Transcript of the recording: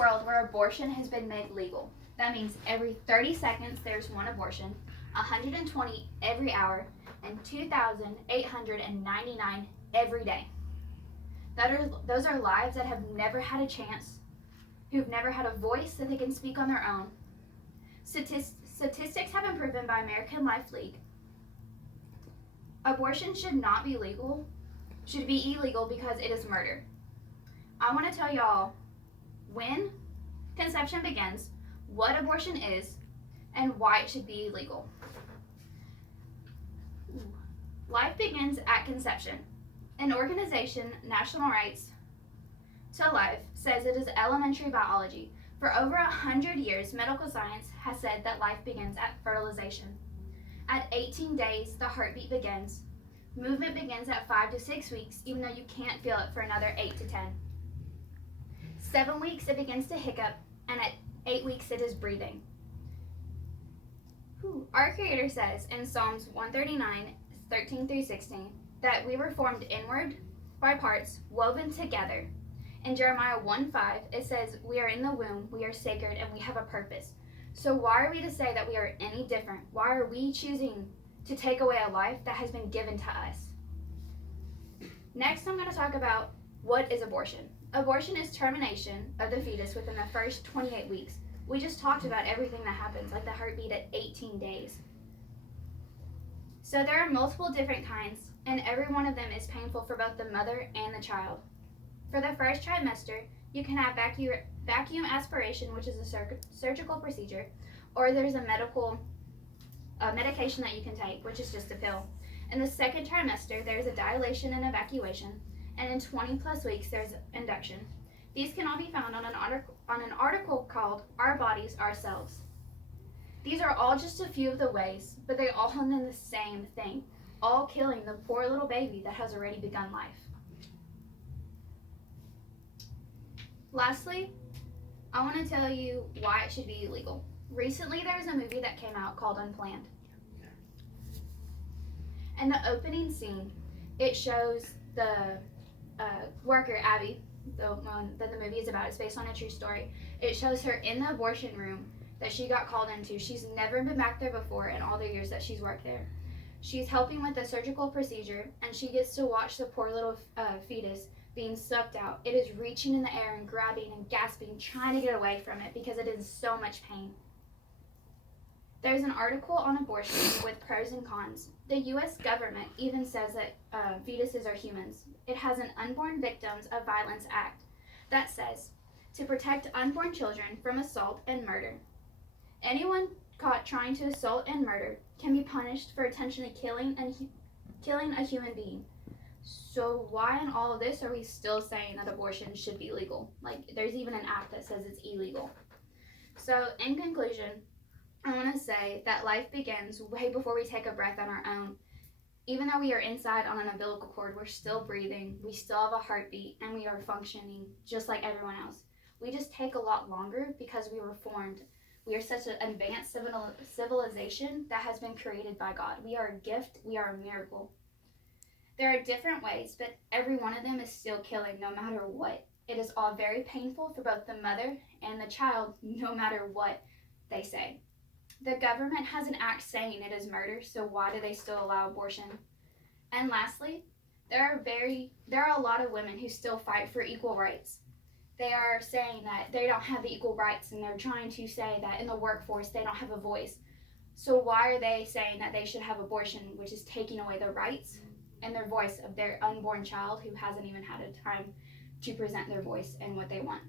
world where abortion has been made legal. That means every 30 seconds there's one abortion, 120 every hour, and 2,899 every day. Those are lives that have never had a chance, who've never had a voice that they can speak on their own. Statistics have been proven by American Life League. Abortion should not be legal, should be illegal because it is murder. I want to tell y'all when conception begins, what abortion is, and why it should be illegal. Life begins at conception. An organization, National Rights to Life, says it is elementary biology. For over 100 years, medical science has said that life begins at fertilization. At 18 days, the heartbeat begins. Movement begins at 5 to 6 weeks, even though you can't feel it for another 8 to 10. 7 weeks, it begins to hiccup, and at 8 weeks, it is breathing. Our Creator says in Psalms 139, 13 through 16, that we were formed inward by parts, woven together. In Jeremiah 1:5, it says, we are in the womb, we are sacred, and we have a purpose. So why are we to say that we are any different? Why are we choosing to take away a life that has been given to us? Next, I'm going to talk about what is abortion. Abortion is termination of the fetus within the first 28 weeks. We just talked about everything that happens, like the heartbeat at 18 days. So there are multiple different kinds, and every one of them is painful for both the mother and the child. For the first trimester, you can have vacuum aspiration, which is a surgical procedure, or there's a medication that you can take, which is just a pill. In the second trimester, there's a dilation and evacuation, and in 20 plus weeks, there's induction. These can all be found on an article called Our Bodies, Ourselves. These are all just a few of the ways, but they all end in the same thing, all killing the poor little baby that has already begun life. Lastly, I want to tell you why it should be illegal. Recently, there was a movie that came out called Unplanned. And the opening scene, it shows the worker, Abby, the one that the movie is about. It's based on a true story. It shows her in the abortion room that she got called into. She's never been back there before in all the years that she's worked there. She's helping with a surgical procedure, and she gets to watch the poor little fetus being sucked out. It is reaching in the air and grabbing and gasping, trying to get away from it because it is so much pain. There's an article on abortion with pros and cons. The U.S. government even says that fetuses are humans. It has an Unborn Victims of Violence Act that says to protect unborn children from assault and murder. Anyone caught trying to assault and murder can be punished for intentionally killing a human being. So why in all of this are we still saying that abortion should be legal? Like, there's even an act that says it's illegal. So in conclusion, I want to say that life begins way before we take a breath on our own. Even though we are inside on an umbilical cord, we're still breathing, we still have a heartbeat, and we are functioning just like everyone else. We just take a lot longer because we were formed. We are such an advanced civilization that has been created by God. We are a gift, we are a miracle. There are different ways, but every one of them is still killing no matter what. It is all very painful for both the mother and the child, no matter what they say. The government has an act saying it is murder, so why do they still allow abortion? And lastly, there are a lot of women who still fight for equal rights. They are saying that they don't have the equal rights, and they're trying to say that in the workforce they don't have a voice. So why are they saying that they should have abortion, which is taking away their rights and their voice of their unborn child who hasn't even had a time to present their voice and what they want?